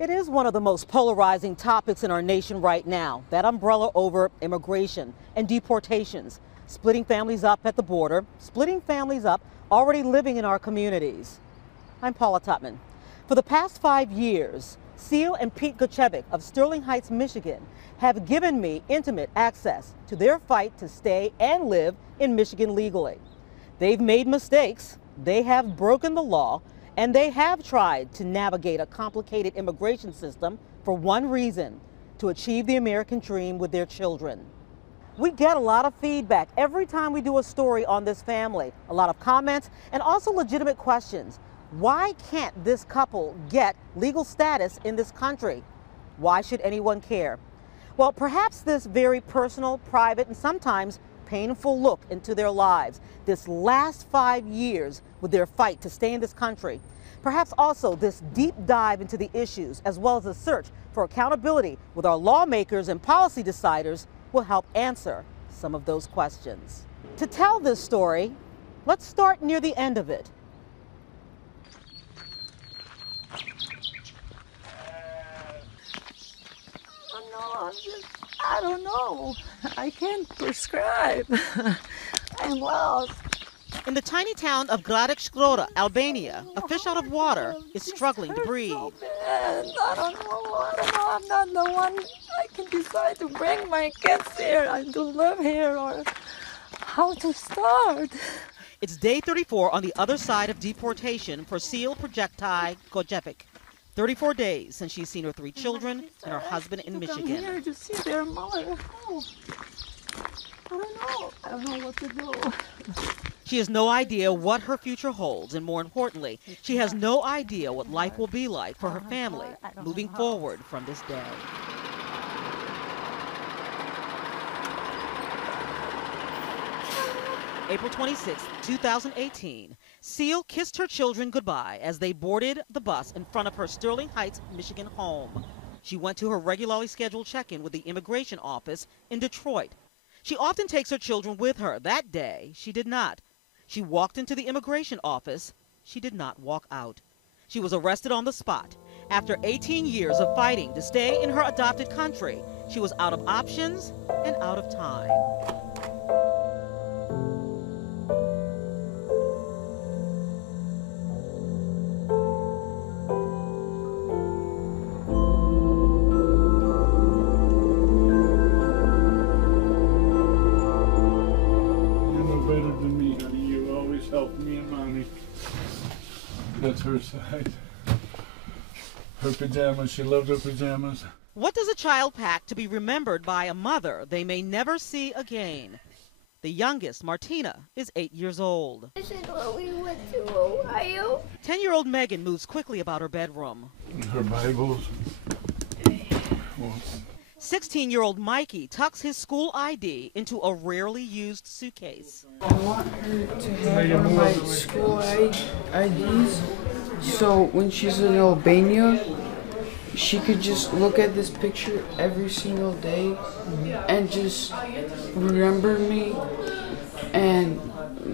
It is one of the most polarizing topics in our nation right now, that umbrella over immigration and deportations, splitting families up at the border, splitting families up already living in our communities. I'm Paula Tutman. For the past 5 years, Cile and Pete Gochivic of Sterling Heights, Michigan, have given me intimate access to their fight to stay and live in Michigan legally. They've made mistakes, they have broken the law, and they have tried to navigate a complicated immigration system for one reason: to achieve the American dream with their children. We get a lot of feedback every time we do a story on this family, a lot of comments and also legitimate questions. Why can't this couple get legal status in this country? Why should anyone care? Well, perhaps this very personal, private, and sometimes painful look into their lives, this last 5 years with their fight to stay in this country, perhaps also this deep dive into the issues as well as a search for accountability with our lawmakers and policy deciders will help answer some of those questions. To tell this story, let's start near the end of it. I don't know. I can't prescribe. I'm lost. In the tiny town of Gradic, Albania, a fish out of water is struggling to breathe. So bad. I don't know. I'm not the one. I can decide to bring my kids here and to live here, or how to start. It's day 34 on the other side of deportation for Cile Projecti Gochivic. 34 days since she's seen her 3 children and her husband in Michigan. I'm here to see their mother. Oh, I don't know what to do. She has no idea what her future holds, and more importantly, she has no idea what life will be like for her family moving forward from this day. April 26, 2018, Cile kissed her children goodbye as they boarded the bus in front of her Sterling Heights, Michigan home. She went to her regularly scheduled check-in with the immigration office in Detroit. She often takes her children with her. That day, she did not. She walked into the immigration office. She did not walk out. She was arrested on the spot. After 18 years of fighting to stay in her adopted country, she was out of options and out of time. That's her side. Her pajamas, she loved her pajamas. What does a child pack to be remembered by a mother they may never see again? The youngest, Martina, is 8 years old. This is where we went to Ohio. 10-year-old Megan moves quickly about her bedroom. Her Bibles. 16-year-old Mikey tucks his school ID into a rarely used suitcase. I want her to have one of my school IDs, so when she's in Albania, she could just look at this picture every single day and just remember me and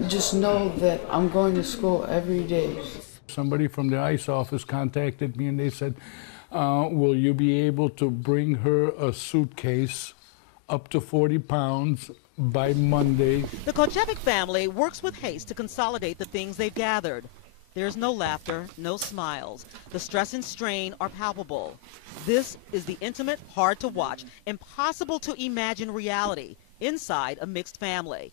just know that I'm going to school every day. Somebody from the ICE office contacted me and they said, will you be able to bring her a suitcase up to 40 pounds by Monday? The Gochivic family works with haste to consolidate the things they've gathered. There's no laughter, no smiles. The stress and strain are palpable. This is the intimate, hard to watch, impossible to imagine reality inside a mixed family.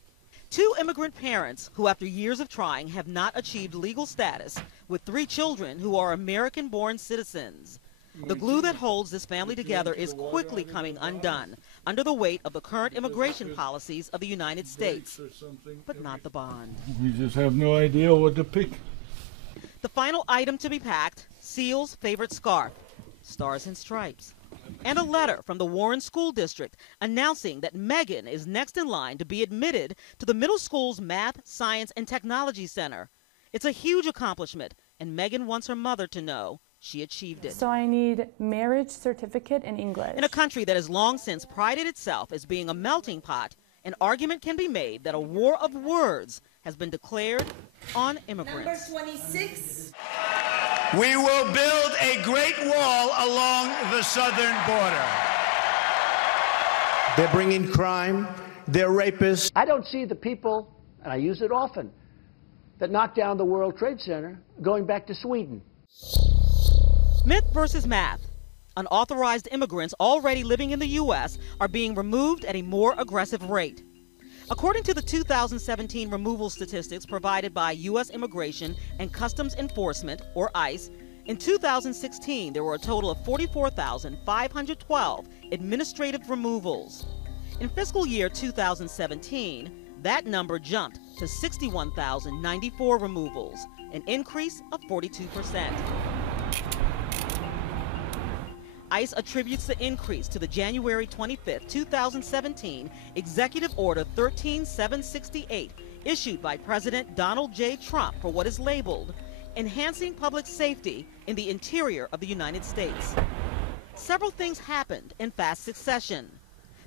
2 immigrant parents who, after years of trying, have not achieved legal status, with 3 children who are American-born citizens. The glue that holds this family together is quickly coming undone under the weight of the current immigration policies of the United States, but not the bond. We just have no idea what to pick. The final item to be packed, Cile's favorite scarf, Stars and Stripes, and a letter from the Warren School District announcing that Megan is next in line to be admitted to the middle school's Math, Science, and Technology Center. It's a huge accomplishment, and Megan wants her mother to know she achieved it. So I need marriage certificate in English. In a country that has long since prided itself as being a melting pot, an argument can be made that a war of words has been declared on immigrants. Number 26. We will build a great wall along the southern border. They're bringing crime. They're rapists. I don't see the people, and I use it often, that knocked down the World Trade Center going back to Sweden. Myth versus math. Unauthorized immigrants already living in the U.S. are being removed at a more aggressive rate. According to the 2017 removal statistics provided by U.S. Immigration and Customs Enforcement, or ICE, in 2016 there were a total of 44,512 administrative removals. In fiscal year 2017, that number jumped to 61,094 removals, an increase of 42%. ICE attributes the increase to the January 25, 2017 Executive Order 13768 issued by President Donald J. Trump for what is labeled Enhancing Public Safety in the Interior of the United States. Several things happened in fast succession.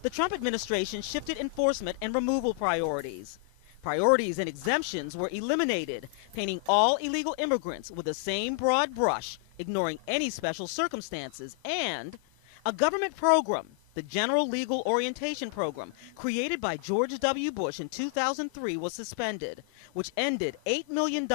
The Trump administration shifted enforcement and removal priorities. Priorities and exemptions were eliminated, painting all illegal immigrants with the same broad brush, ignoring any special circumstances, and a government program, the General Legal Orientation Program, created by George W. Bush in 2003, was suspended, which ended $8 million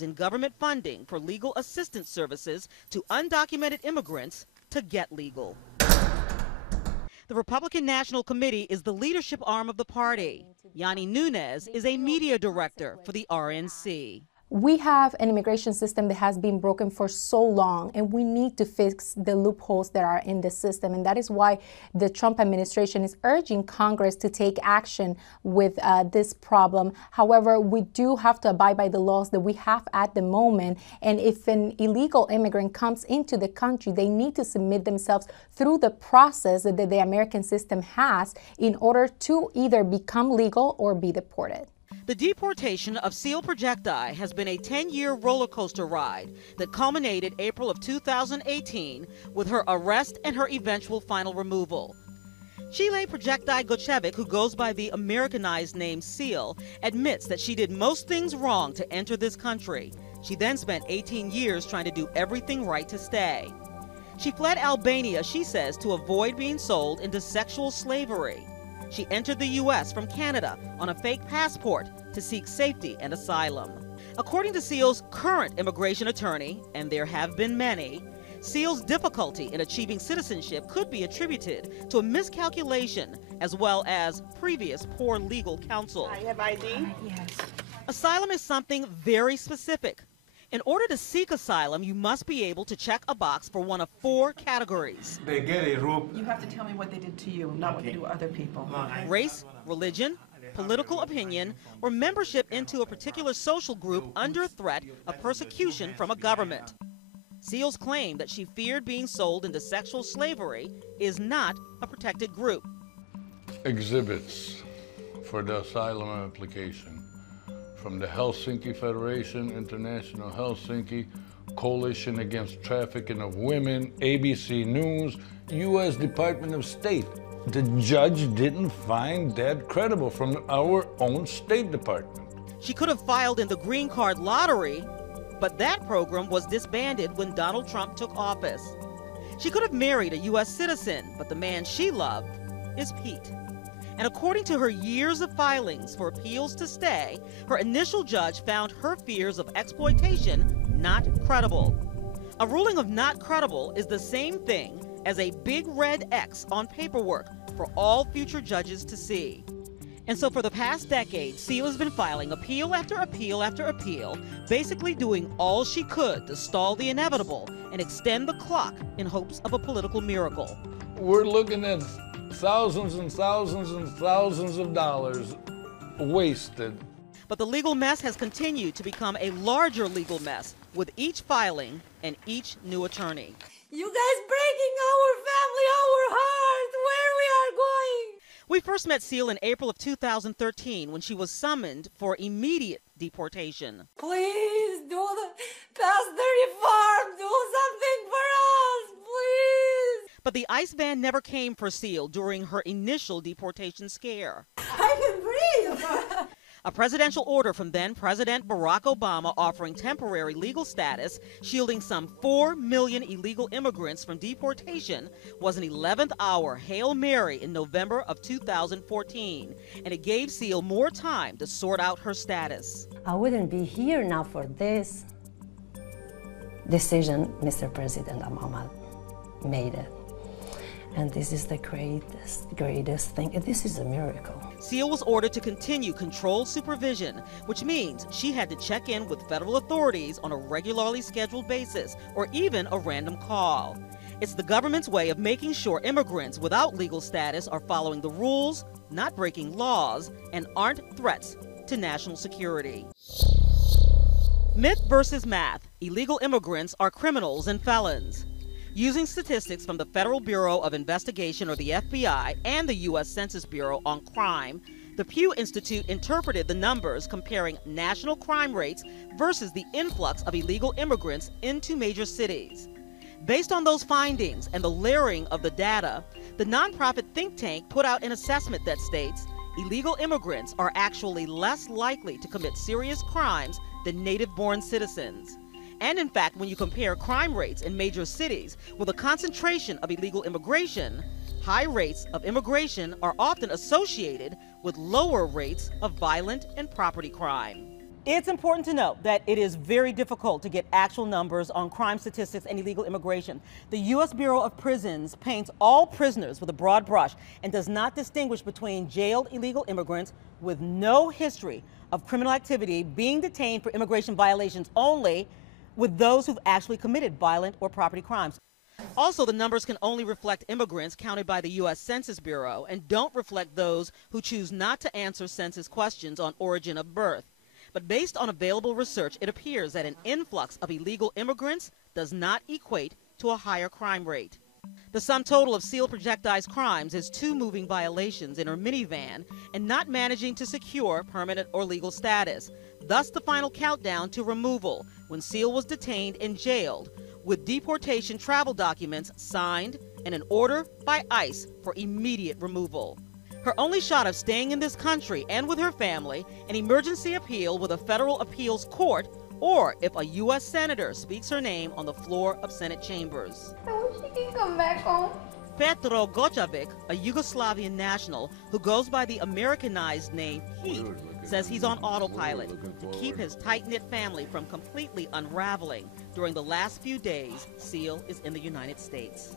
in government funding for legal assistance services to undocumented immigrants to get legal. The Republican National Committee is the leadership arm of the party. Yanni Nunes is a media director for the RNC. We have an immigration system that has been broken for so long, and we need to fix the loopholes that are in the system. And that is why the Trump administration is urging Congress to take action with this problem. However, we do have to abide by the laws that we have at the moment. And if an illegal immigrant comes into the country, they need to submit themselves through the process that the American system has in order to either become legal or be deported. The deportation of Cile Projecti has been a 10-year roller coaster ride that culminated April of 2018 with her arrest and her eventual final removal. Cile Projecti Gochivic, who goes by the Americanized name Cile, admits that she did most things wrong to enter this country. She then spent 18 years trying to do everything right to stay. She fled Albania, she says, to avoid being sold into sexual slavery. She entered the U.S. from Canada on a fake passport to seek safety and asylum. According to Cile's current immigration attorney, and there have been many, Cile's difficulty in achieving citizenship could be attributed to a miscalculation as well as previous poor legal counsel. I have ID? Yes. Asylum is something very specific. In order to seek asylum, you must be able to check a box for one of 4 categories. They get a rope. You have to tell me what they did to you, not what they do to other people. Race, religion, political opinion, or membership into a particular social group under threat of persecution from a government. Cile's claim that she feared being sold into sexual slavery is not a protected group. Exhibits for the asylum application from the Helsinki Federation, International Helsinki, Coalition Against Trafficking of Women, ABC News, U.S. Department of State. The judge didn't find that credible from our own State Department. She could have filed in the green card lottery, but that program was disbanded when Donald Trump took office. She could have married a U.S. citizen, but the man she loved is Pete. And according to her years of filings for appeals to stay, her initial judge found her fears of exploitation not credible. A ruling of not credible is the same thing as a big red X on paperwork for all future judges to see. And so for the past decade, Cile has been filing appeal after appeal after appeal, basically doing all she could to stall the inevitable and extend the clock in hopes of a political miracle. We're looking at thousands and thousands and thousands of dollars wasted. But the legal mess has continued to become a larger legal mess with each filing and each new attorney. You guys breaking our family, our heart, where we are going. We first met Cile in April of 2013 when she was summoned for immediate deportation. Please do the past 34, do something for us, please. But the ICE van never came for Cile during her initial deportation scare. I can breathe. A presidential order from then President Barack Obama offering temporary legal status, shielding some 4 million illegal immigrants from deportation, was an 11th hour Hail Mary in November of 2014, and it gave Cile more time to sort out her status. I wouldn't be here now for this decision Mr. President Obama made it. And this is the greatest thing. This is a miracle. Cile was ordered to continue controlled supervision, which means she had to check in with federal authorities on a regularly scheduled basis or even a random call. It's the government's way of making sure immigrants without legal status are following the rules, not breaking laws, and aren't threats to national security. Myth versus math. Illegal immigrants are criminals and felons. Using statistics from the Federal Bureau of Investigation, or the FBI, and the U.S. Census Bureau on crime, the Pew Institute interpreted the numbers comparing national crime rates versus the influx of illegal immigrants into major cities. Based on those findings and the layering of the data, the nonprofit think tank put out an assessment that states illegal immigrants are actually less likely to commit serious crimes than native-born citizens. And in fact, when you compare crime rates in major cities with a concentration of illegal immigration, high rates of immigration are often associated with lower rates of violent and property crime. It's important to note that it is very difficult to get actual numbers on crime statistics and illegal immigration. The U.S. Bureau of Prisons paints all prisoners with a broad brush and does not distinguish between jailed illegal immigrants with no history of criminal activity being detained for immigration violations only, with those who've actually committed violent or property crimes. Also, the numbers can only reflect immigrants counted by the U.S. Census Bureau and don't reflect those who choose not to answer census questions on origin of birth. But based on available research, it appears that an influx of illegal immigrants does not equate to a higher crime rate. The sum total of Cile Projecti's crimes is 2 moving violations in her minivan and not managing to secure permanent or legal status. Thus the final countdown to removal, when Cile was detained and jailed, with deportation travel documents signed and an order by ICE for immediate removal. Her only shot of staying in this country and with her family, an emergency appeal with a federal appeals court, or if a U.S. senator speaks her name on the floor of Senate chambers. I wish he can come back home. Cile Gochivic, a Yugoslavian national who goes by the Americanized name Phille, says he's on autopilot to keep his tight-knit family from completely unraveling. During the last few days, Cile is in the United States.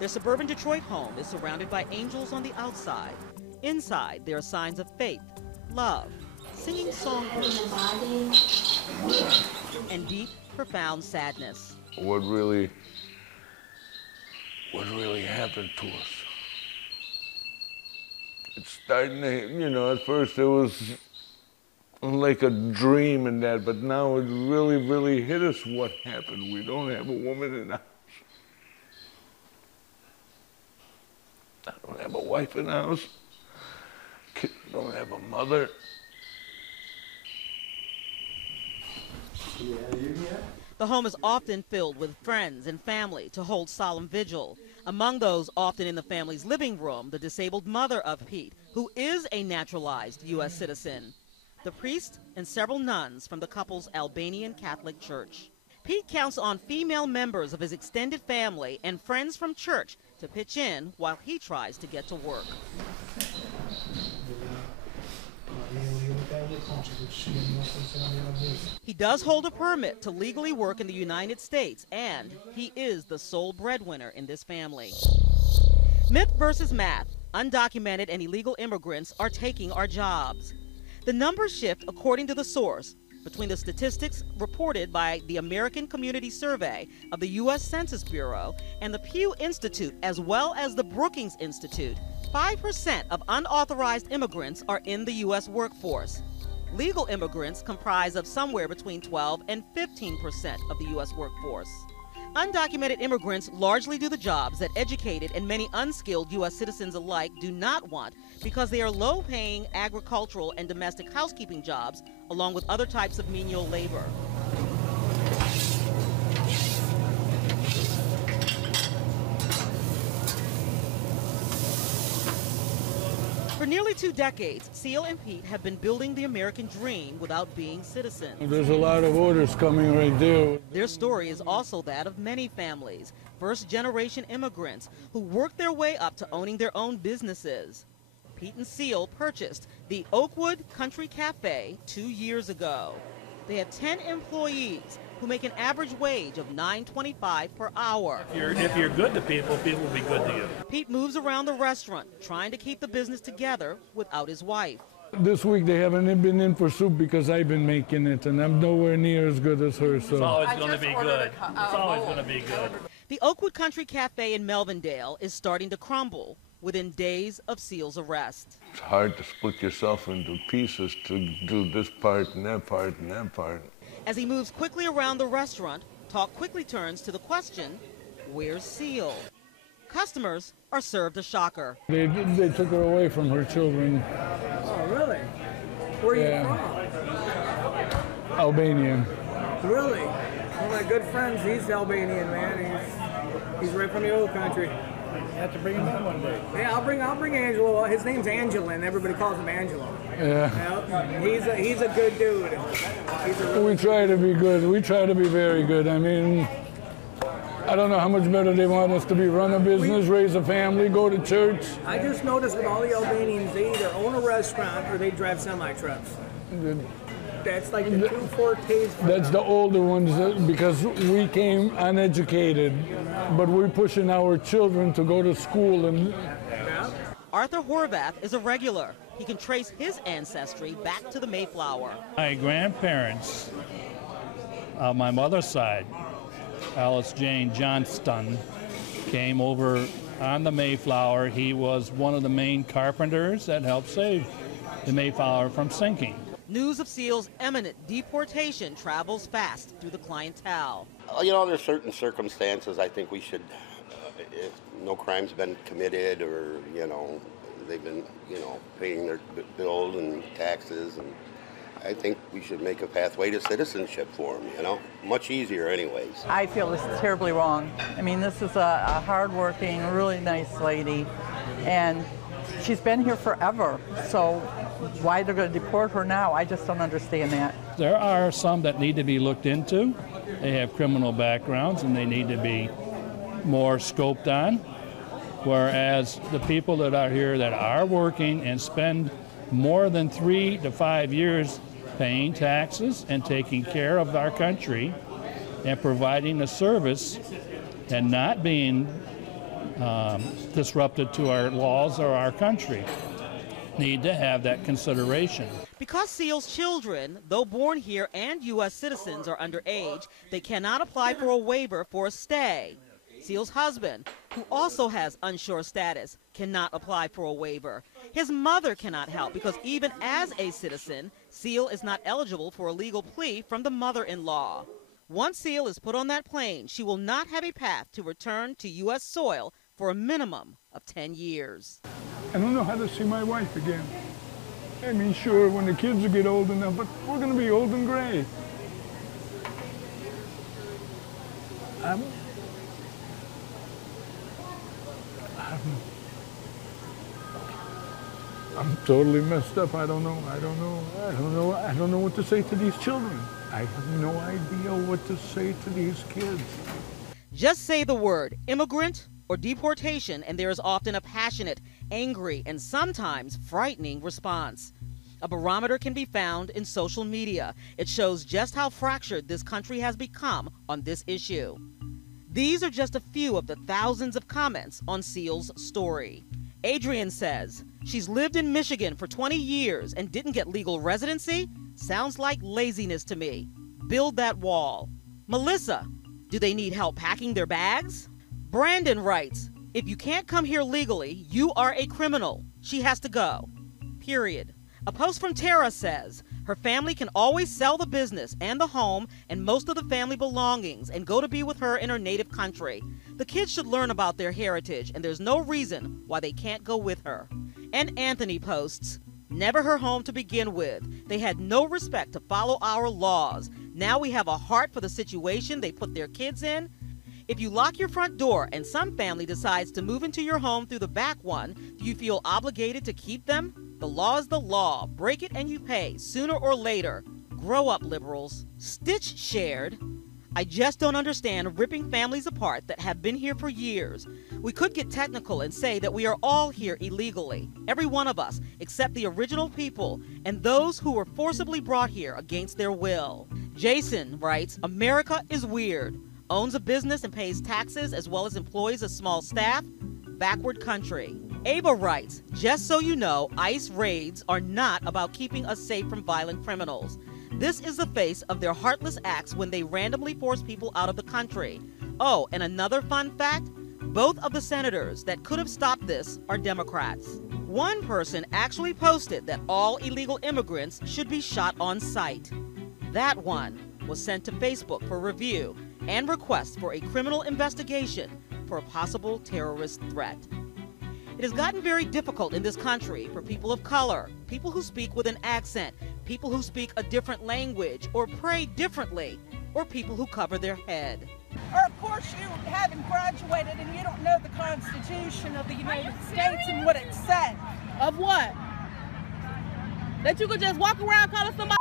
Their suburban Detroit home is surrounded by angels on the outside. Inside, there are signs of faith, love, singing songbirds, and deep, profound sadness. What really happened to us? It's starting to, at first it was like a dream and that, but now it really hit us what happened. We don't have a woman in the house. I don't have a wife in the house. Kids don't have a mother. The home is often filled with friends and family to hold solemn vigil. Among those often in the family's living room, the disabled mother of Pete, who is a naturalized U.S. citizen, the priest, and several nuns from the couple's Albanian Catholic Church. Pete counts on female members of his extended family and friends from church to pitch in while he tries to get to work. He does hold a permit to legally work in the United States, and he is the sole breadwinner in this family. Myth versus math. Undocumented and illegal immigrants are taking our jobs. The numbers shift according to the source. Between the statistics reported by the American Community Survey of the U.S. Census Bureau and the Pew Institute, as well as the Brookings Institute, 5% of unauthorized immigrants are in the U.S. workforce. Legal immigrants comprise of somewhere between 12 and 15% of the U.S. workforce. Undocumented immigrants largely do the jobs that educated and many unskilled U.S. citizens alike do not want because they are low-paying agricultural and domestic housekeeping jobs, along with other types of menial labor. For For nearly 2 decades, Cile and Pete have been building the American dream without being citizens. There's a lot of orders coming right there. Their story is also that of many families, first-generation immigrants who worked their way up to owning their own businesses. Pete and Cile purchased the Oakwood Country Cafe 2 years ago. They have 10 employees who make an average wage of $9.25 per hour. If you're good to people, people will be good to you. Pete moves around the restaurant, trying to keep the business together without his wife. This week they haven't been in for soup because I've been making it, and I'm nowhere near as good as her. So it's always going to be good. It's always going to be good. The Oakwood Country Cafe in Melvindale is starting to crumble within days of Cile's arrest. It's hard to split yourself into pieces to do this part and that part and that part. As he moves quickly around the restaurant, talk quickly turns to the question, where's Cile? Customers are served a shocker. They took her away from her children. Oh, really? Where are you from? Albania. Really? One of my good friends, he's Albanian, man. He's right from the old country. You have to bring him in one day. Yeah, I'll bring Angelo. His name's Angelo, and everybody calls him Angelo. Yeah. He's a good dude. We try to be good. We try to be very good. I mean, I don't know how much better they want us to be. Run a business, raise a family, go to church. I just noticed with all the Albanians, they either own a restaurant or they drive semi-trucks. That's like the two fortes. That's the older ones because we came uneducated, but we're pushing our children to go to school. And Arthur Horvath is a regular. He can trace his ancestry back to the Mayflower. My grandparents, my mother's side, Alice Jane Johnston, came over on the Mayflower. He was one of the main carpenters that helped save the Mayflower from sinking. News of Cile's imminent deportation travels fast through the clientele. You know, there's certain circumstances I think we should, if no crime's been committed or, you know, they've been, you know, paying their bills and taxes, and I think we should make a pathway to citizenship for them, you know, much easier anyways. I feel this is terribly wrong. I mean, this is a hardworking, really nice lady, and she's been here forever, so why they're going to deport her now, I just don't understand that. There are some that need to be looked into. They have criminal backgrounds and they need to be more scoped on, whereas the people that are here that are working and spend more than 3 to 5 years paying taxes and taking care of our country and providing a service and not being disrupted to our laws or our country need to have that consideration. Because Cile's children, though born here and U.S. citizens, are underage, they cannot apply for a waiver for a stay. Cile's husband, who also has unsure status, cannot apply for a waiver. His mother cannot help because even as a citizen, Cile is not eligible for a legal plea from the mother-in-law. Once Cile is put on that plane, she will not have a path to return to U.S. soil for a minimum of 10 years. I don't know how to see my wife again. I mean, sure, when the kids will get old enough, but we're going to be old and gray. I'm totally messed up. I don't know what to say to these children. I have no idea what to say to these kids. Just say the word immigrant or deportation, and there is often a passionate, angry, and sometimes frightening response. A barometer can be found in social media. It shows just how fractured this country has become on this issue. These are just a few of the thousands of comments on Cile's story. Adrian says she's lived in Michigan for 20 years and didn't get legal residency. Sounds like laziness to me. Build that wall. Melissa, do they need help packing their bags? Brandon writes, if you can't come here legally, you are a criminal. She has to go. Period. A post from Tara says her family can always sell the business and the home and most of the family belongings and go to be with her in her native country. The kids should learn about their heritage, and there's no reason why they can't go with her. And Anthony posts, never her home to begin with. They had no respect to follow our laws. Now we have a heart for the situation they put their kids in. If you lock your front door and some family decides to move into your home through the back one, do you feel obligated to keep them? The law is the law. Break it and you pay, sooner or later. Grow up, liberals. Stitch shared, "I just don't understand ripping families apart that have been here for years. We could get technical and say that we are all here illegally, every one of us, except the original people and those who were forcibly brought here against their will." Jason writes, "America is weird. Owns a business and pays taxes as well as employs a small staff. Backward country." Ava writes, "Just so you know, ICE raids are not about keeping us safe from violent criminals. This is the face of their heartless acts when they randomly force people out of the country. Oh, and another fun fact, both of the senators that could have stopped this are Democrats." One person actually posted that all illegal immigrants should be shot on sight. That one was sent to Facebook for review and request for a criminal investigation for a possible terrorist threat. It has gotten very difficult in this country for people of color, people who speak with an accent, people who speak a different language or pray differently, or people who cover their head. Or of course you haven't graduated and you don't know the Constitution of the United States and what it says. Of what? That you could just walk around calling somebody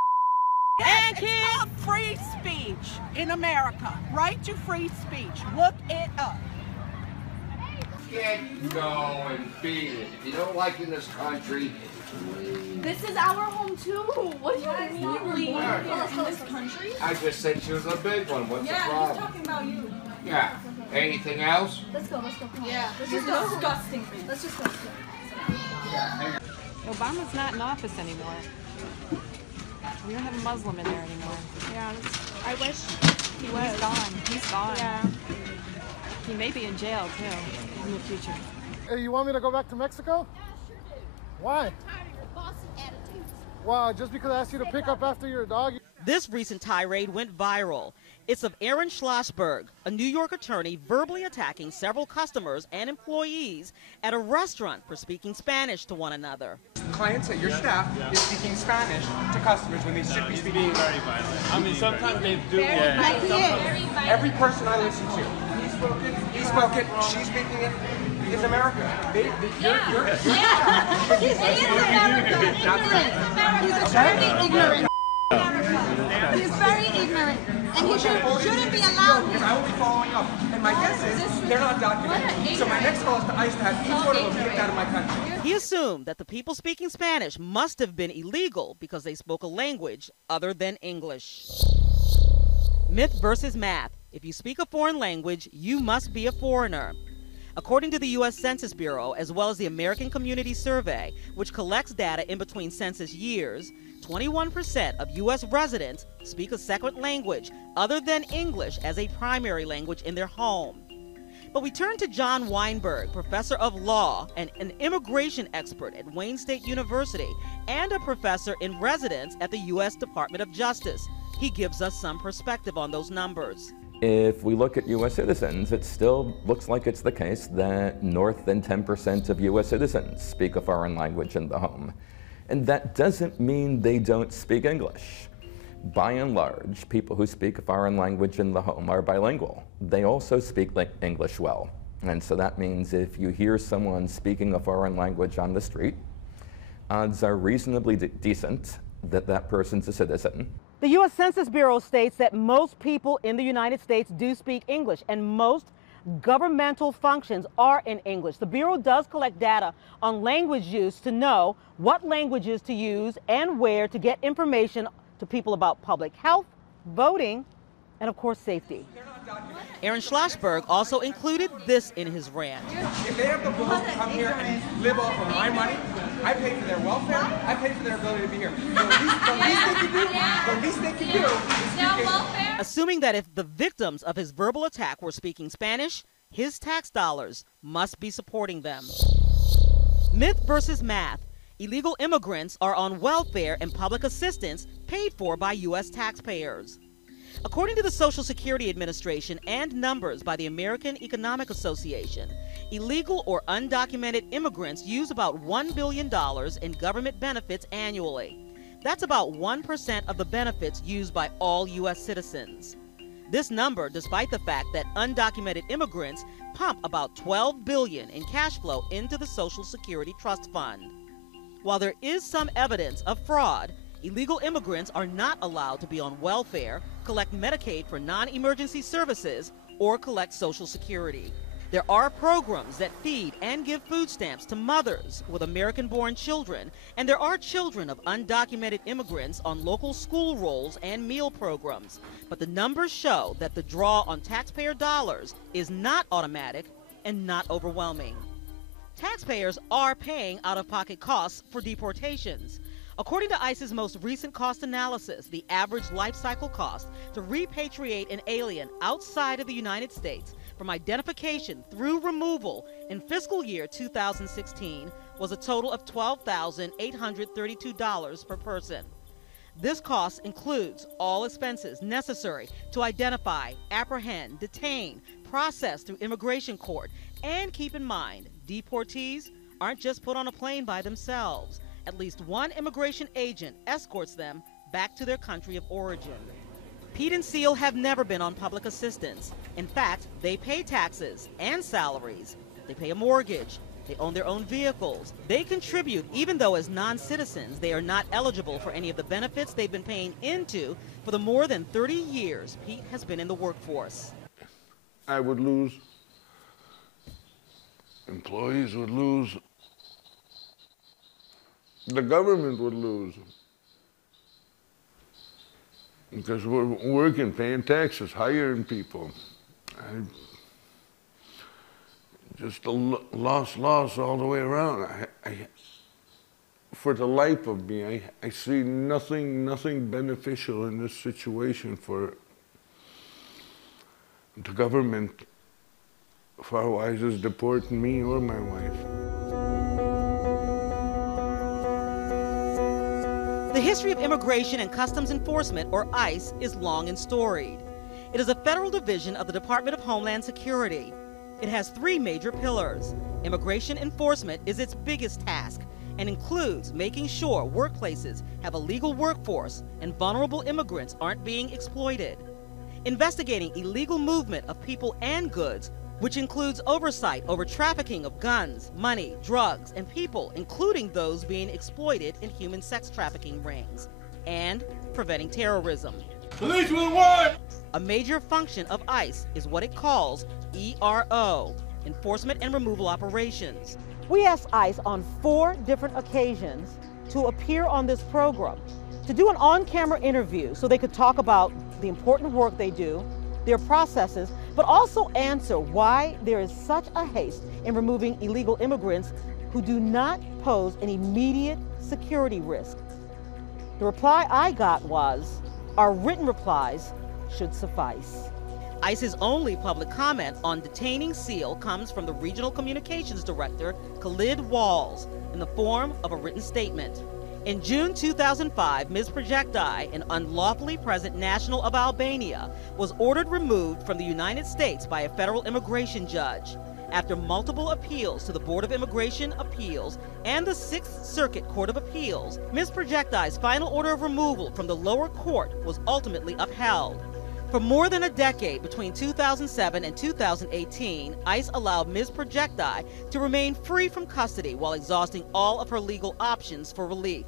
Yes, it's called free speech in America. Right to free speech. Look it up. Can't go and beat it. If you don't like in this country. This is our home too. What do you mean leaving in this country? I just said she was a big one. What's the Yeah, problem? he's talking about you. Yeah. Anything else? Let's go, let's go. Come on. Yeah, this is disgusting. Let's just go. Obama's not in office anymore. We don't have a Muslim in there anymore. Yeah, I wish he was. He's gone. He's gone. Yeah. He may be in jail too in the future. Hey, you want me to go back to Mexico? Yeah, sure do. Why? I'm tired of your boss's attitudes. Wow, just because I asked you to pick up after your dog? This recent tirade went viral. It's of Aaron Schlossberg, a New York attorney verbally attacking several customers and employees at a restaurant for speaking Spanish to one another. Clients at your staff is speaking Spanish to customers when they should be speaking English. Very violent. I mean, sometimes they do. Every person I listen to, he spoke it, she's speaking it, is America. You're He's very ignorant. He's very ignorant, and he shouldn't be allowed. Because I will be following up, and my guess is they're not documented. So my next call is to ICE to have each one of them kicked out of my country. He assumed that the people speaking Spanish must have been illegal because they spoke a language other than English. Myth versus math. If you speak a foreign language, you must be a foreigner. According to the U.S. Census Bureau, as well as the American Community Survey, which collects data in between census years, 21% of U.S. residents speak a second language other than English as a primary language in their home. But we turn to John Weinberg, professor of law and an immigration expert at Wayne State University and a professor in residence at the U.S. Department of Justice. He gives us some perspective on those numbers. If we look at U.S. citizens, it still looks like it's the case that north than 10% of U.S. citizens speak a foreign language in the home. And that doesn't mean they don't speak English. By and large, people who speak a foreign language in the home are bilingual. They also speak English well. And so that means if you hear someone speaking a foreign language on the street, odds are reasonably decent that that person's a citizen. The U.S. Census Bureau states that most people in the United States do speak English, and most governmental functions are in English. The Bureau does collect data on language use to know what languages to use and where to get information to people about public health, voting, and of course safety. Aaron Schlossberg also included this in his rant. If they have the balls to come here and live off of my money, I pay for their welfare, I pay for their ability to be here. The least they can do is speak English. Assuming that if the victims of his verbal attack were speaking Spanish, his tax dollars must be supporting them. Myth versus math. Illegal immigrants are on welfare and public assistance paid for by U.S. taxpayers. According to the Social Security Administration and numbers by the American Economic Association, illegal or undocumented immigrants use about $1 billion in government benefits annually. That's about 1% of the benefits used by all U.S. citizens. This number, despite the fact that undocumented immigrants pump about $12 billion in cash flow into the Social Security Trust Fund. While there is some evidence of fraud, illegal immigrants are not allowed to be on welfare, collect Medicaid for non-emergency services, or collect Social Security. There are programs that feed and give food stamps to mothers with American-born children, and there are children of undocumented immigrants on local school rolls and meal programs. But the numbers show that the draw on taxpayer dollars is not automatic and not overwhelming. Taxpayers are paying out-of-pocket costs for deportations. According to ICE's most recent cost analysis, the average life cycle cost to repatriate an alien outside of the United States from identification through removal in fiscal year 2016 was a total of $12,832 per person. This cost includes all expenses necessary to identify, apprehend, detain, process through immigration court, and keep in mind, deportees aren't just put on a plane by themselves. At least one immigration agent escorts them back to their country of origin. Pete and Cile have never been on public assistance. In fact, they pay taxes and salaries. They pay a mortgage. They own their own vehicles. They contribute even though as non-citizens they are not eligible for any of the benefits they've been paying into for the more than 30 years Pete has been in the workforce. I would lose. Employees would lose. The government would lose. Because we're working, paying taxes, hiring people. Just a loss all the way around. For the life of me, I see nothing beneficial in this situation for the government, far wise as deporting me or my wife. The history of Immigration and Customs Enforcement, or ICE, is long and storied. It is a federal division of the Department of Homeland Security. It has three major pillars. Immigration enforcement is its biggest task and includes making sure workplaces have a legal workforce and vulnerable immigrants aren't being exploited. Investigating illegal movement of people and goods, which includes oversight over trafficking of guns, money, drugs, and people, including those being exploited in human sex trafficking rings, and preventing terrorism. Police will work! A major function of ICE is what it calls ERO, Enforcement and Removal Operations. We asked ICE on 4 different occasions to appear on this program, to do an on-camera interview so they could talk about the important work they do, their processes, but also answer why there is such a haste in removing illegal immigrants who do not pose an immediate security risk. The reply I got was, our written replies should suffice. ICE's only public comment on detaining Cile comes from the Regional Communications Director, Khalid Walls, in the form of a written statement. In June 2005, Ms. Projecti, an unlawfully present national of Albania, was ordered removed from the United States by a federal immigration judge. After multiple appeals to the Board of Immigration Appeals and the Sixth Circuit Court of Appeals, Ms. Projecti's final order of removal from the lower court was ultimately upheld. For more than a decade, between 2007 and 2018, ICE allowed Ms. Projecti to remain free from custody while exhausting all of her legal options for relief.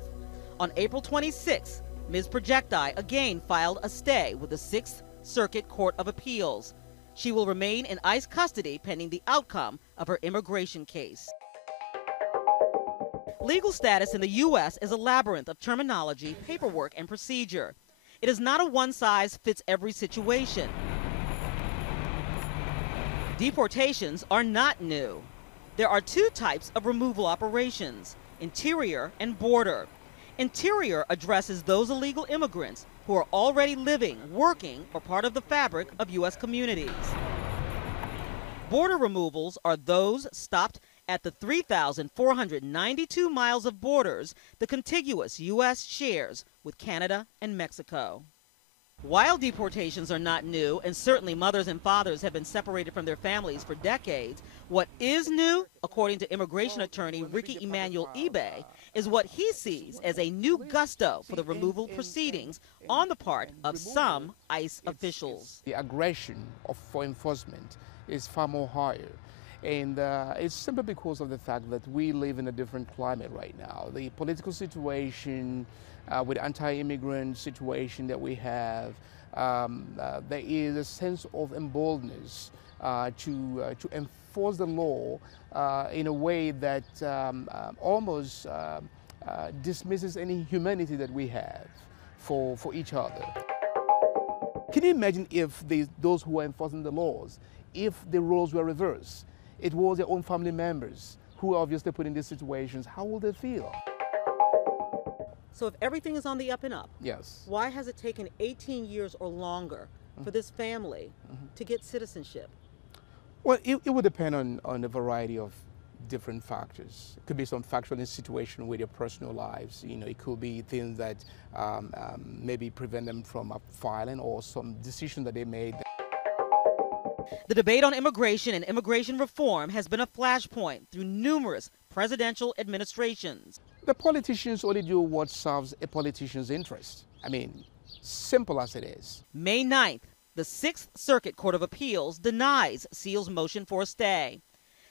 On April 26, Ms. Projecti again filed a stay with the Sixth Circuit Court of Appeals. She will remain in ICE custody pending the outcome of her immigration case. Legal status in the U.S. is a labyrinth of terminology, paperwork, and procedure. It is not a one-size-fits-every situation. Deportations are not new. There are 2 types of removal operations, interior and border. Interior addresses those illegal immigrants who are already living, working, or part of the fabric of U.S. communities. Border removals are those stopped at the 3,492 miles of borders the contiguous U.S. shares with Canada and Mexico. While deportations are not new, and certainly mothers and fathers have been separated from their families for decades, what is new, according to immigration attorney Ricky Emmanuel Ibe, is what he sees as a new gusto for the removal proceedings on the part of some ICE officials. The aggression for enforcement is far more higher. And it's simply because of the fact that we live in a different climate right now. The political situation, with anti-immigrant situation that we have, there is a sense of emboldenedness to enforce the law in a way that almost dismisses any humanity that we have for each other. Can you imagine if those who are enforcing the laws, if the roles were reversed? It was their own family members who are obviously put in these situations. How will they feel? So if everything is on the up and up, yes, why has it taken 18 years or longer for this family to get citizenship? Well, it would depend on a variety of different factors. It could be some factual situation with their personal lives. You know, it could be things that maybe prevent them from filing, or some decision that they made. The debate on immigration and immigration reform has been a flashpoint through numerous presidential administrations. The politicians only do what serves a politician's interest. I mean, simple as it is. May 9th, the 6th Circuit Court of Appeals denies Cile's motion for a stay.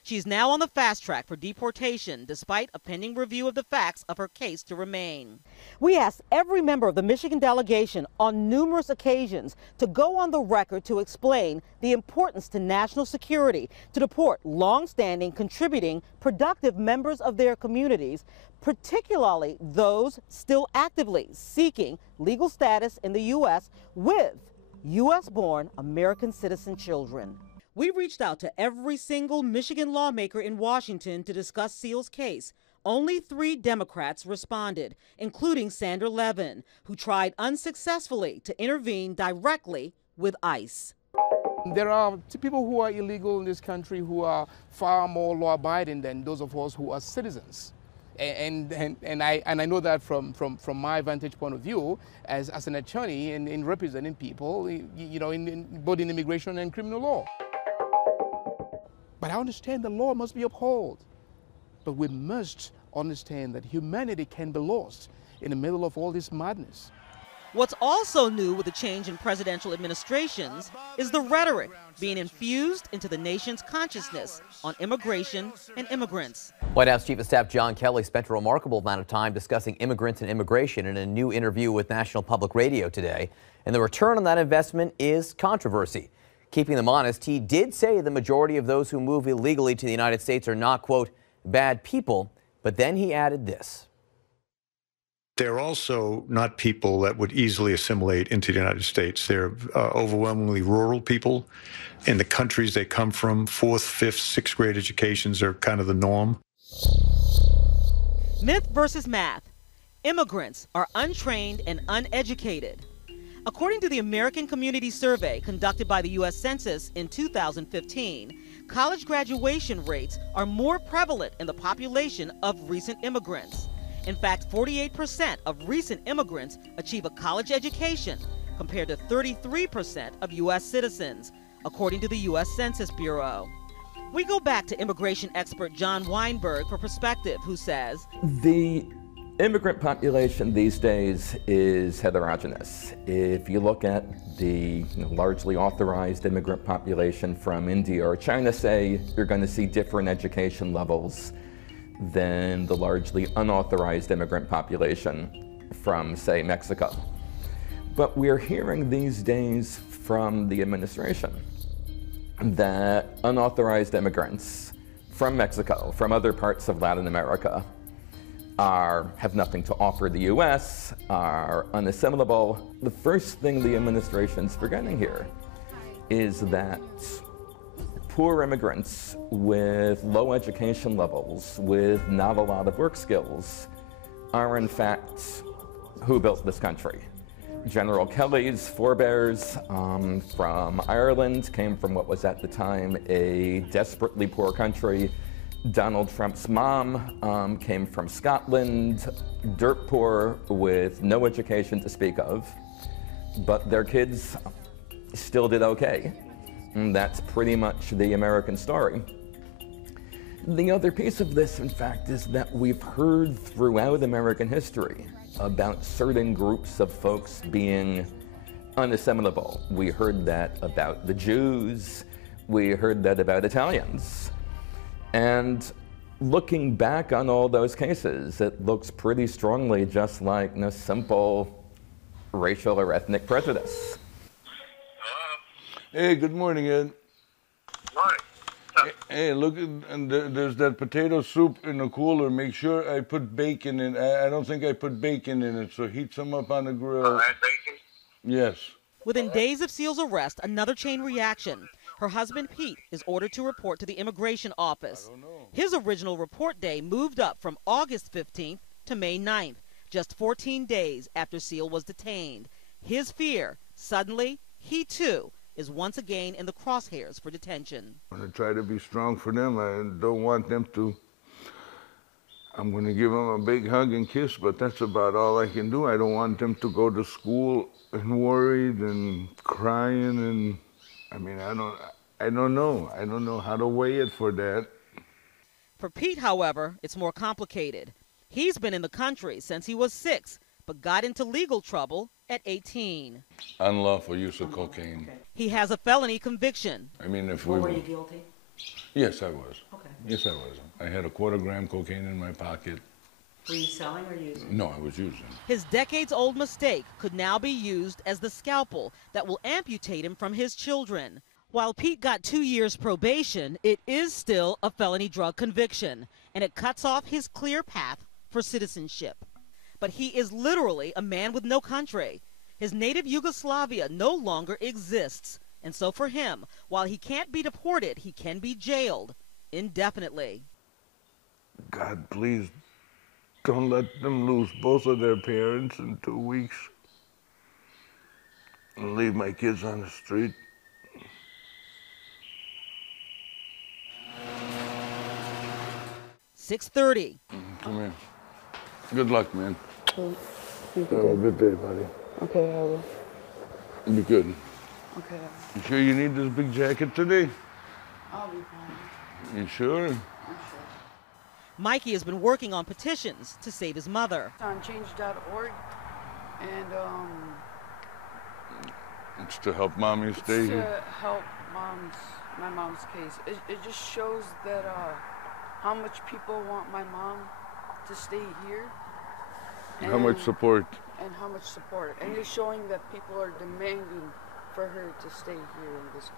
She's now on the fast track for deportation, despite a pending review of the facts of her case to remain. We asked every member of the Michigan delegation on numerous occasions to go on the record to explain the importance to national security to deport long-standing, contributing, productive members of their communities, particularly those still actively seeking legal status in the U.S. with U.S.-born American citizen children. We reached out to every single Michigan lawmaker in Washington to discuss Cile's case. Only 3 Democrats responded, including Sandra Levin, who tried unsuccessfully to intervene directly with ICE. There are people who are illegal in this country who are far more law-abiding than those of us who are citizens. And I know that from my vantage point of view as an attorney in representing people, you know, both in immigration and criminal law. But I understand the law must be upheld. But we must understand that humanity can be lost in the middle of all this madness. What's also new with the change in presidential administrations is the rhetoric being infused into the nation's consciousness on immigration and immigrants. White House Chief of Staff John Kelly spent a remarkable amount of time discussing immigrants and immigration in a new interview with National Public Radio today. And the return on that investment is controversy. Keeping them honest, he did say the majority of those who move illegally to the United States are not, quote, bad people, but then he added this. They're also not people that would easily assimilate into the United States. They're overwhelmingly rural people. In the countries they come from, 4th, 5th, 6th grade educations are kind of the norm. Myth versus math. Immigrants are untrained and uneducated. According to the American Community Survey conducted by the U.S. Census in 2015, college graduation rates are more prevalent in the population of recent immigrants. In fact, 48% of recent immigrants achieve a college education, compared to 33% of U.S. citizens, according to the U.S. Census Bureau. We go back to immigration expert John Weinberg for perspective, who says, the immigrant population these days is heterogeneous. If you look at the largely authorized immigrant population from India or China, say, you're going to see different education levels than the largely unauthorized immigrant population from, say, Mexico. But we're hearing these days from the administration that unauthorized immigrants from Mexico, from other parts of Latin America, have nothing to offer the U.S., are unassimilable. The first thing the administration's forgetting here is that poor immigrants with low education levels, with not a lot of work skills, are in fact who built this country. General Kelly's forebears from Ireland came from what was at the time a desperately poor country. Donald Trump's mom came from Scotland, dirt poor with no education to speak of. but their kids still did okay. And that's pretty much the American story. The other piece of this, in fact, is that we've heard throughout American history about certain groups of folks being unassimilable. We heard that about the Jews. We heard that about Italians. And looking back on all those cases, it looks pretty strongly just like simple racial or ethnic prejudice. Hey, good morning, Ed. Morning. Hey, look, and there's that potato soup in the cooler. Make sure I put bacon in. I don't think I put bacon in it, so heat some up on the grill. Add bacon? Yes. Within days of Cile's arrest, another chain reaction. Her husband, Pete, is ordered to report to the immigration office. His original report day moved up from August 15th to May 9th, just 14 days after Cile was detained. His fear, suddenly, he too, is once again in the crosshairs for detention. I'm going to try to be strong for them. I don't want them to. I'm going to give them a big hug and kiss, but that's about all I can do. I don't want them to go to school and worried and crying, and I mean, I don't know. I don't know how to weigh it for that. For Pete, however, it's more complicated. He's been in the country since he was 6, but got into legal trouble at 18. Unlawful use of cocaine. He has a felony conviction. I mean, if Were you guilty? Yes, I was. Okay. Yes, I was. I had a 1/4 gram cocaine in my pocket. Were you selling or using? No, I was using. His decades-old mistake could now be used as the scalpel that will amputate him from his children. While Pete got 2 years probation, it is still a felony drug conviction, and it cuts off his clear path for citizenship. But he is literally a man with no country. His native Yugoslavia no longer exists. And so for him, while he can't be deported, he can be jailed indefinitely. God, please don't let them lose both of their parents in 2 weeks and leave my kids on the street. .30. Come here. Good luck, man. You Have a good day, buddy. Okay, I will. Be good. Okay. You sure you need this big jacket today? I'll be fine. You sure? I'm sure. Mikey has been working on petitions to save his mother. On change.org, and It's to help mommy stay it's here. to help my mom's case. It just shows that how much people want my mom to stay here. How much support? And how much support. And it's showing that people are demanding for her to stay here in this.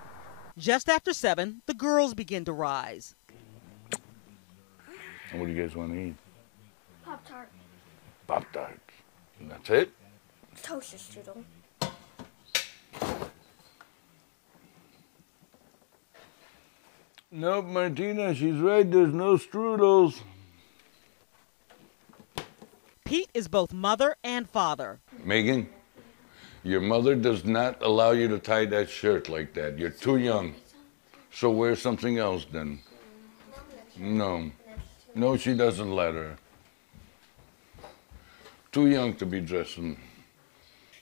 Just after 7, the girls begin to rise. And what do you guys want to eat? Pop-Tart. Pop-Tarts. And that's it? Toaster strudel. Nope, Martina, she's right. There's no strudels. Pete is both mother and father. Megan, your mother does not allow you to tie that shirt like that. You're too young. So wear something else then. No. No, she doesn't let her. Too young to be dressing.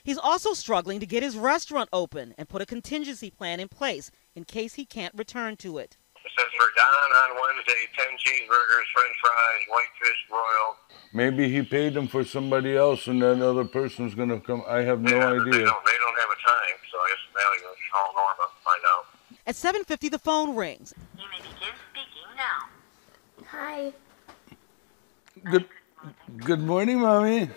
He's also struggling to get his restaurant open and put a contingency plan in place in case he can't return to it. It says for Don on Wednesday, 10 cheeseburgers, french fries, whitefish broiled. Maybe he paid them for somebody else and that other person's going to come. I have no idea. They don't have a time, so I guess now you call Norma, find out. At 7:50, the phone rings. You may begin speaking now. Hi. Good morning, Mommy.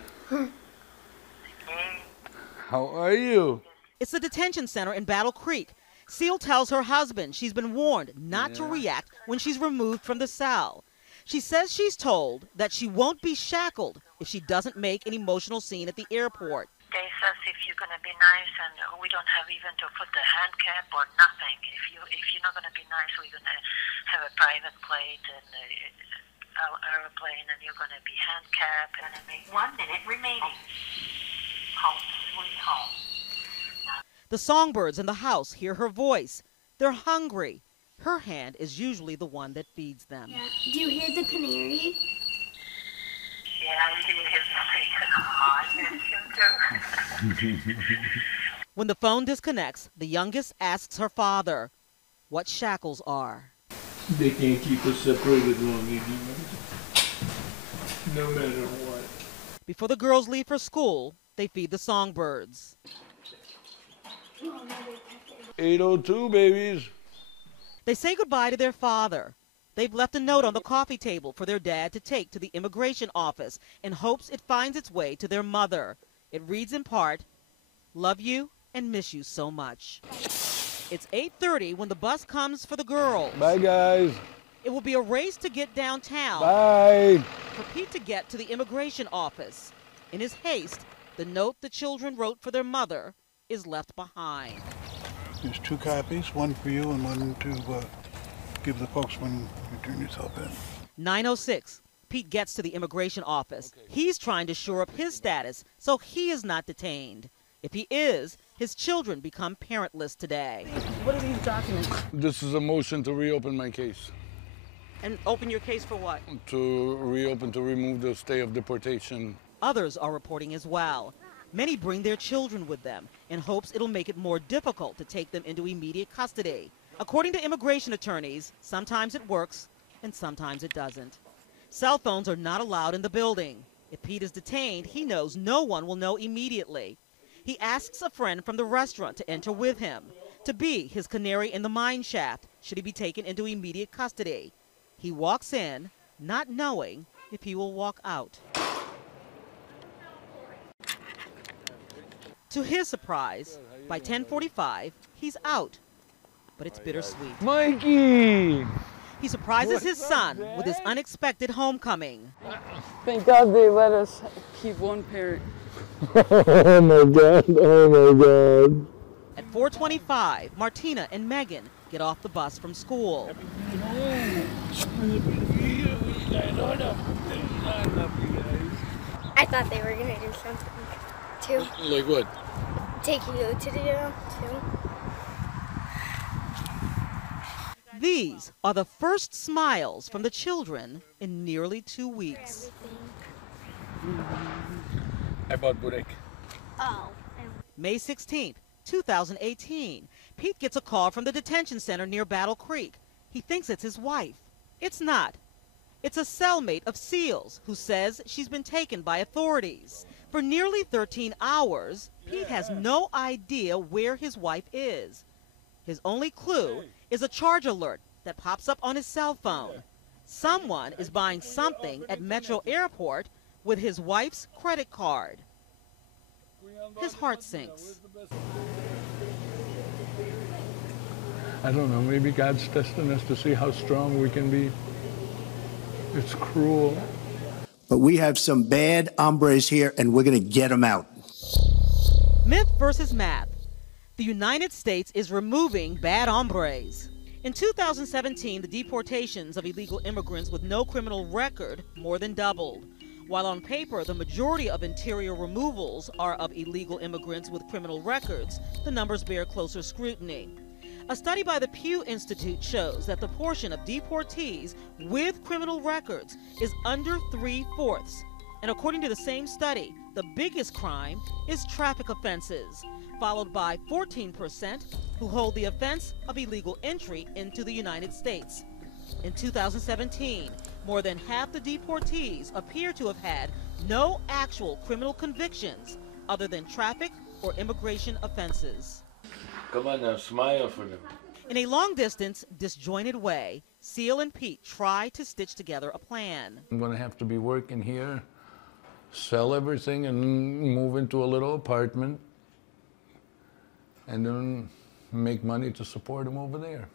How are you? It's the detention center in Battle Creek. Cile tells her husband she's been warned not to react when she's removed from the cell. She says she's told that she won't be shackled if she doesn't make an emotional scene at the airport. They says if you're gonna be nice, and we don't have even to put the hand cap or nothing. If you're not gonna be nice, we're gonna have a private plate and airplane, and you're gonna be handcuffed. And 1 minute remaining. Home sweet home. The Songbirds in the house hear her voice. They're hungry. Her hand is usually the one that feeds them. Yeah. Do you hear the canary? Yeah, I do hear the canary. When the phone disconnects, the youngest asks her father what shackles are. They can't keep us separated long enough, no matter what. Before the girls leave for school, they feed the songbirds. 802, babies. They say goodbye to their father. They've left a note on the coffee table for their dad to take to the immigration office in hopes it finds its way to their mother. It reads in part, "Love you and miss you so much." It's 8:30 when the bus comes for the girls. Bye, guys. It will be a race to get downtown. Bye. For Pete to get to the immigration office. In his haste, the note the children wrote for their mother is left behind. There's 2 copies, one for you and one to give the folks when you turn yourself in. 9:06, Pete gets to the immigration office. He's trying to shore up his status so he is not detained. If he is, his children become parentless today. What are these documents? This is a motion to reopen my case. And open your case for what? To reopen, to remove the stay of deportation. Others are reporting as well. Many bring their children with them in hopes it'll make it more difficult to take them into immediate custody. According to immigration attorneys, sometimes it works and sometimes it doesn't. Cell phones are not allowed in the building. If Pete is detained, he knows no one will know immediately. He asks a friend from the restaurant to enter with him, to be his canary in the mine shaft should he be taken into immediate custody. He walks in, not knowing if he will walk out. To his surprise, by 10:45, he's out. But it's bittersweet. Mikey! He surprises his son with his unexpected homecoming. Thank God they let us keep one parent. Oh my God, oh my God. At 4:25, Martina and Megan get off the bus from school. I thought they were going to do something too. Like what? Take you to the jail too. These are the first smiles from the children in nearly 2 weeks. I bought burek. Oh. May 16th, 2018. Pete gets a call from the detention center near Battle Creek. He thinks it's his wife. It's not. It's a cellmate of Cile's who says she's been taken by authorities. For nearly 13 hours, Pete has no idea where his wife is. His only clue is a charge alert that pops up on his cell phone. Someone is buying something at Metro Airport with his wife's credit card. His heart sinks. I don't know, maybe God's testing us to see how strong we can be. It's cruel. But we have some bad hombres here, and we're going to get them out. Myth versus math. The United States is removing bad hombres. In 2017, the deportations of illegal immigrants with no criminal record more than doubled. While on paper, the majority of interior removals are of illegal immigrants with criminal records, the numbers bear closer scrutiny. A study by the Pew Institute shows that the portion of deportees with criminal records is under 3/4. And according to the same study, the biggest crime is traffic offenses, followed by 14% who hold the offense of illegal entry into the United States. In 2017, more than half the deportees appear to have had no actual criminal convictions other than traffic or immigration offenses. Come on now, smile for them. In a long-distance, disjointed way, Cile and Pete try to stitch together a plan. I'm going to have to be working here, sell everything, and move into a little apartment, and then make money to support them over there.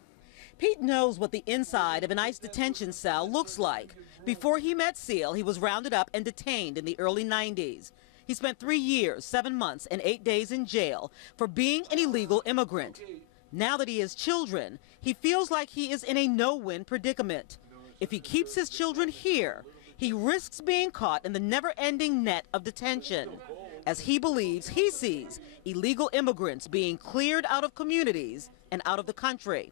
Pete knows what the inside of an ICE detention cell looks like. Before he met Cile, he was rounded up and detained in the early 90s. He spent 3 years, 7 months, and 8 days in jail for being an illegal immigrant. Now that he has children, he feels like he is in a no-win predicament. If he keeps his children here, he risks being caught in the never-ending net of detention, as he believes he sees illegal immigrants being cleared out of communities and out of the country.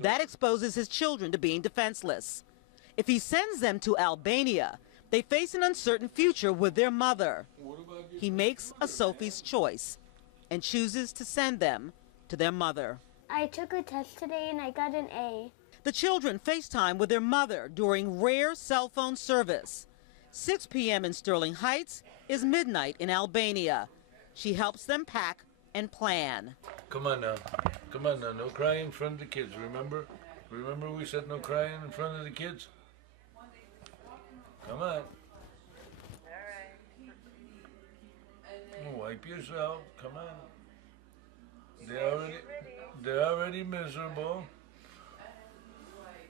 That exposes his children to being defenseless. If he sends them to Albania, they face an uncertain future with their mother. He makes a Sophie's choice and chooses to send them to their mother. I took a test today and I got an A. The children FaceTime with their mother during rare cell phone service. 6 p.m. in Sterling Heights is midnight in Albania. She helps them pack and plan. Come on now. Come on now. No crying in front of the kids, remember? Remember we said no crying in front of the kids? Come on. Wipe yourself. Come on. They're already miserable.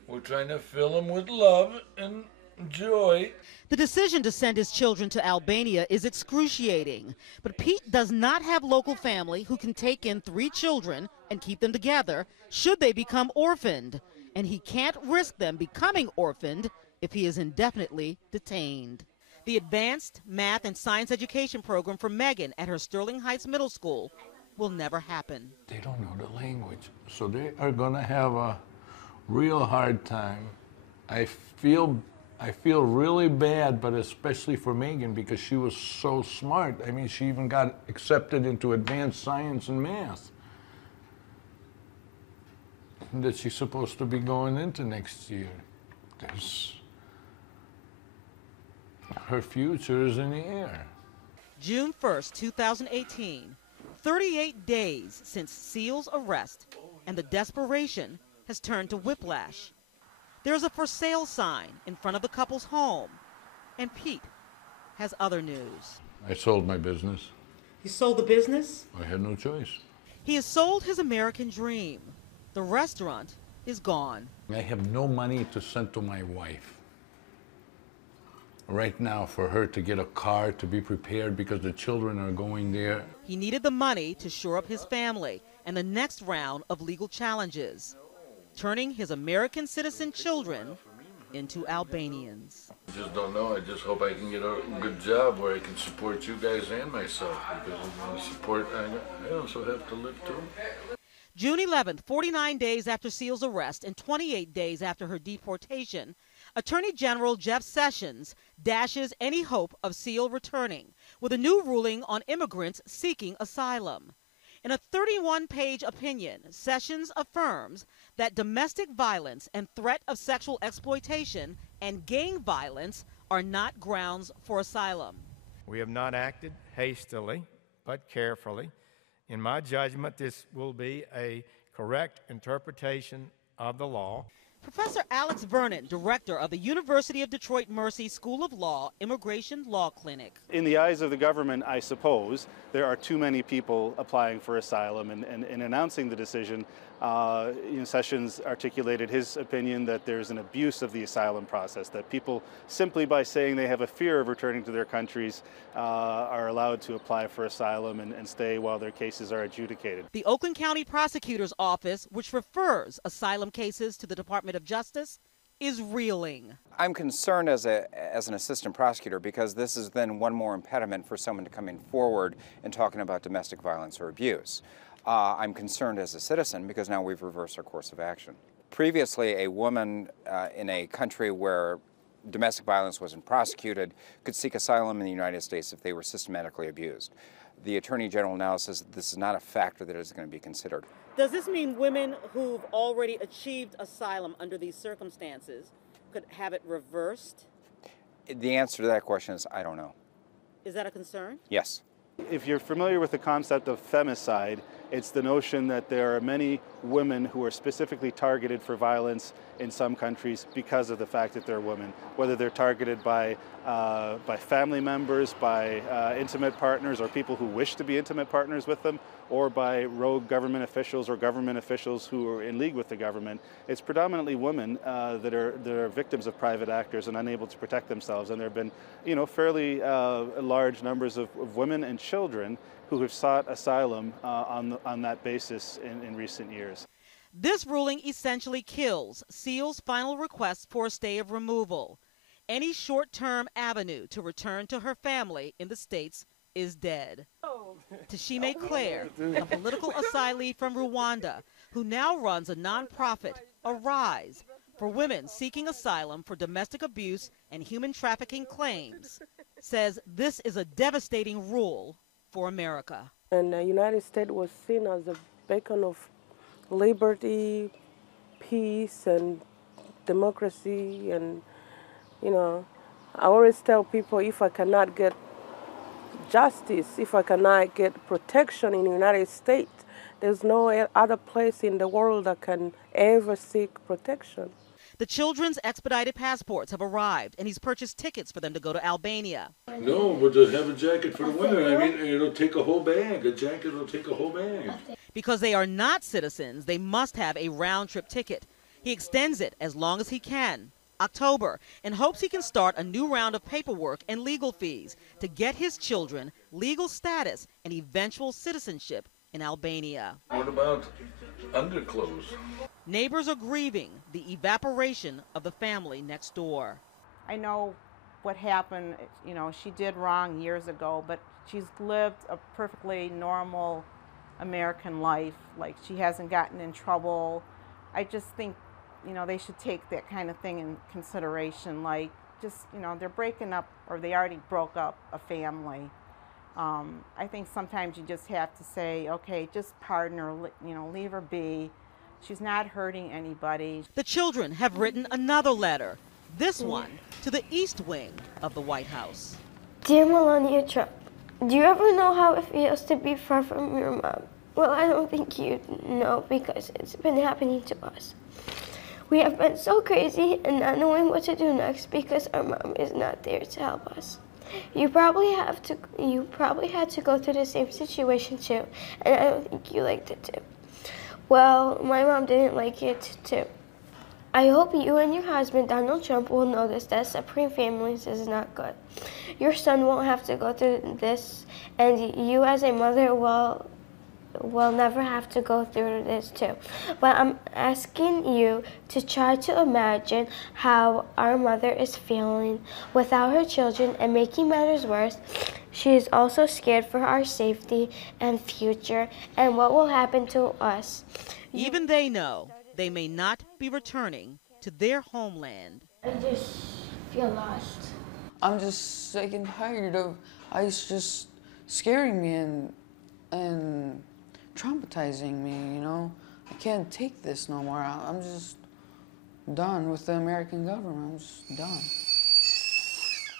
We're trying to fill them with love and joy. The decision to send his children to Albania is excruciating, but Pete does not have local family who can take in 3 children and keep them together should they become orphaned, and he can't risk them becoming orphaned if he is indefinitely detained. The advanced math and science education program for Megan at her Sterling Heights Middle School will never happen. They don't know the language, so they are going to have a real hard time. I feel really bad, but especially for Megan because she was so smart. I mean, she even got accepted into advanced science and math that she's supposed to be going into next year. Her future is in the air. June 1st, 2018, 38 days since Cile's arrest, and the desperation has turned to whiplash. There's a for sale sign in front of the couple's home, and Pete has other news. I sold my business. You sold the business? I had no choice. He has sold his American dream. The restaurant is gone. I have no money to send to my wife right now for her to get a car to be prepared because the children are going there. He needed the money to shore up his family and the next round of legal challenges, turning his American citizen children into Albanians. I just don't know. I just hope I can get a good job where I can support you guys and myself, because of the support I also have to live too. June 11th, 49 days after Cile's arrest and 28 days after her deportation, Attorney General Jeff Sessions dashes any hope of Cile returning with a new ruling on immigrants seeking asylum. In a 31-page opinion, Sessions affirms that domestic violence and threat of sexual exploitation and gang violence are not grounds for asylum. We have not acted hastily, but carefully. In my judgment, this will be a correct interpretation of the law. Professor Alex Vernon, director of the University of Detroit Mercy School of Law Immigration Law Clinic. In the eyes of the government, I suppose, there are too many people applying for asylum, and in announcing the decision, Sessions articulated his opinion that there's an abuse of the asylum process, that people simply by saying they have a fear of returning to their countries are allowed to apply for asylum and stay while their cases are adjudicated. The Oakland County Prosecutor's Office, which refers asylum cases to the Department of Justice, is reeling. I'm concerned as an assistant prosecutor because this is then one more impediment for someone to coming forward and talking about domestic violence or abuse. I'm concerned as a citizen because now we've reversed our course of action. Previously, a woman in a country where domestic violence wasn't prosecuted could seek asylum in the United States if they were systematically abused. The Attorney General now says that this is not a factor that is going to be considered. Does this mean women who've already achieved asylum under these circumstances could have it reversed? The answer to that question is I don't know. Is that a concern? Yes. If you're familiar with the concept of femicide, it's the notion that there are many women who are specifically targeted for violence in some countries because of the fact that they're women, whether they're targeted by family members, by intimate partners, or people who wish to be intimate partners with them, or by rogue government officials or government officials who are in league with the government. It's predominantly women that are victims of private actors and unable to protect themselves. And there have been, fairly large numbers of women and children who have sought asylum on that basis in recent years. This ruling essentially kills Cile's final request for a stay of removal. Any short-term avenue to return to her family in the States is dead. Tashime Claire, a political asylee from Rwanda, who now runs a nonprofit, Arise, for women seeking asylum for domestic abuse and human trafficking claims, says this is a devastating rule for America. And the United States was seen as a beacon of liberty, peace, and democracy. And, you know, I always tell people if I cannot get justice, if I cannot get protection in the United States, there's no other place in the world that can ever seek protection. The children's expedited passports have arrived, and he's purchased tickets for them to go to Albania. No, but just have a jacket for the winter. I mean, it'll take a whole bag. A jacket will take a whole bag. Because they are not citizens, they must have a round-trip ticket. He extends it as long as he can, October, and hopes he can start a new round of paperwork and legal fees to get his children legal status and eventual citizenship in Albania. What about underclothes? Neighbors are grieving the evaporation of the family next door. I know what happened, you know, she did wrong years ago, but she's lived a perfectly normal American life. Like, she hasn't gotten in trouble. I just think, you know, they should take that kind of thing in consideration. Like, just, you know, they're breaking up, or they already broke up a family. I think sometimes you just have to say, okay, just pardon her, you know, leave her be. She's not hurting anybody. The children have written another letter, this one to the East Wing of the White House. Dear Melania Trump, do you ever know how it feels to be far from your mom? Well, I don't think you know, because it's been happening to us. We have been so crazy and not knowing what to do next because our mom is not there to help us. You probably had to go through the same situation too, and I don't think you liked it too. Well, my mom didn't like it too. I hope you and your husband, Donald Trump, will notice that supreme families is not good. Your son won't have to go through this, and you as a mother will never have to go through this too. But I'm asking you to try to imagine how our mother is feeling without her children, and making matters worse, she is also scared for our safety and future and what will happen to us. Even they know they may not be returning to their homeland. I just feel lost. I'm just sick and tired of ICE just scaring me and traumatizing me, you know? I can't take this no more. I'm just done with the American government. I'm just done.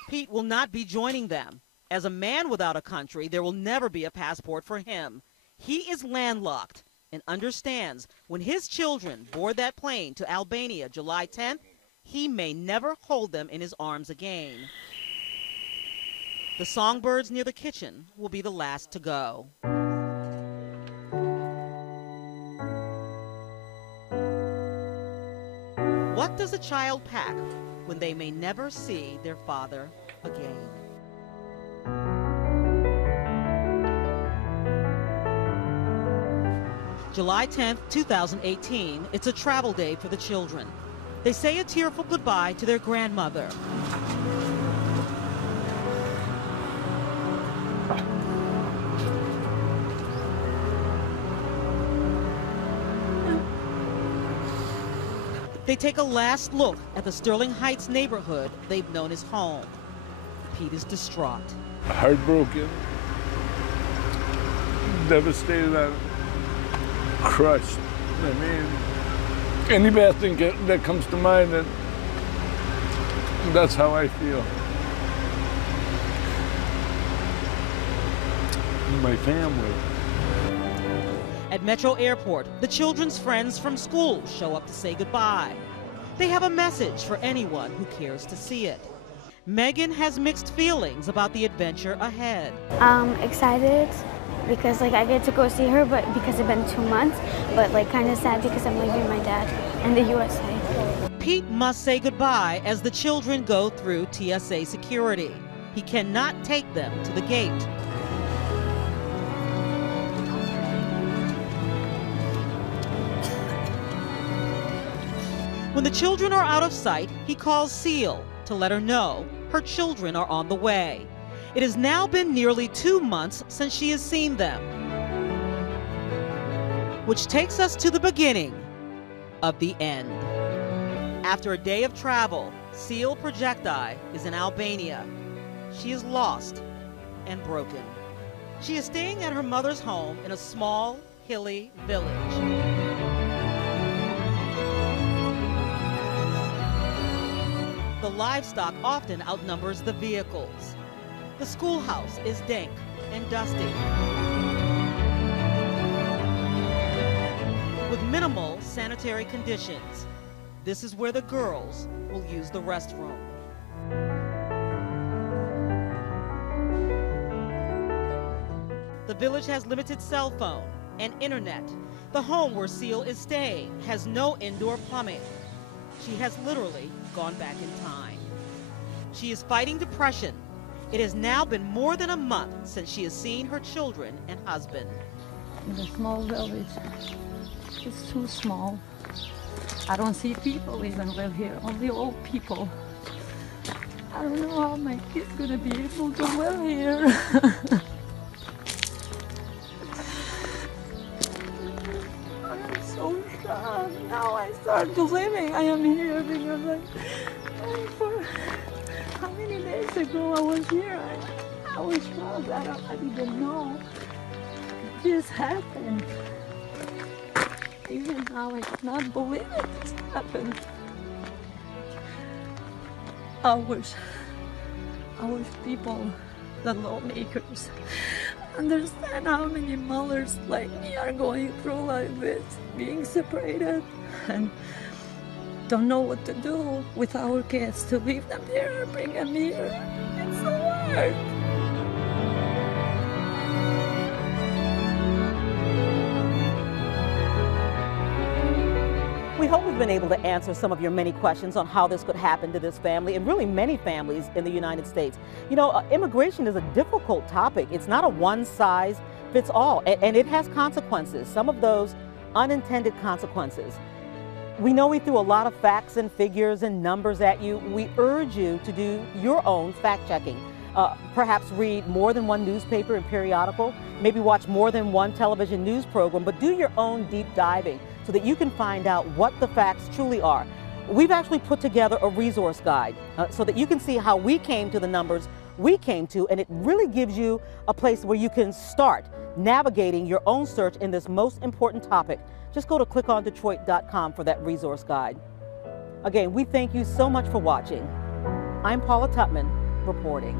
Pete will not be joining them. As a man without a country, there will never be a passport for him. He is landlocked and understands when his children board that plane to Albania July 10th, he may never hold them in his arms again. The Songbirds near the kitchen will be the last to go. What does a child pack when they may never see their father again? July 10th, 2018, it's a travel day for the children. They say a tearful goodbye to their grandmother. They take a last look at the Sterling Heights neighborhood they've known as home. Pete is distraught. Heartbroken, devastated, crushed. I mean, any bad thing that comes to mind, that's how I feel. My family. At Metro Airport, the children's friends from school show up to say goodbye. They have a message for anyone who cares to see it. Megan has mixed feelings about the adventure ahead. Excited because I get to go see her, but because it's been 2 months, but kind of sad because I'm leaving my dad in the USA. Pete must say goodbye as the children go through TSA security. He cannot take them to the gate. When the children are out of sight, he calls Cile to let her know her children are on the way. It has now been nearly 2 months since she has seen them. Which takes us to the beginning of the end. After a day of travel, Cile Projecti is in Albania. She is lost and broken. She is staying at her mother's home in a small, hilly village. The livestock often outnumbers the vehicles. The schoolhouse is dank and dusty, with minimal sanitary conditions. This is where the girls will use the restroom. The village has limited cell phone and internet. The home where Cile is staying has no indoor plumbing. She has literally gone back in time. She is fighting depression. It has now been more than a month since she has seen her children and husband. In a small village, it's too small. I don't see people even live here, only old people. I don't know how my kid's gonna be able to live here. I'm so sad. Now I start believing I am here because for how many days ago I was here. I was shocked. I didn't know this happened. Even now I cannot believe it happened. I wish people, the lawmakers, understand how many mothers like me are going through like this, being separated and don't know what to do with our kids, to leave them here, bring them here. It's so hard. We hope we've been able to answer some of your many questions on how this could happen to this family and really many families in the United States. You know, immigration is a difficult topic. It's not a one-size-fits-all, and it has consequences, some of those unintended consequences. We know we threw a lot of facts and figures and numbers at you. We urge you to do your own fact-checking. Perhaps read more than one newspaper and periodical, maybe watch more than one television news program, but do your own deep diving so that you can find out what the facts truly are. We've actually put together a resource guide so that you can see how we came to the numbers we came to, and it really gives you a place where you can start navigating your own search in this most important topic. Just go to clickondetroit.com for that resource guide. Again, we thank you so much for watching. I'm Paula Tutman, reporting.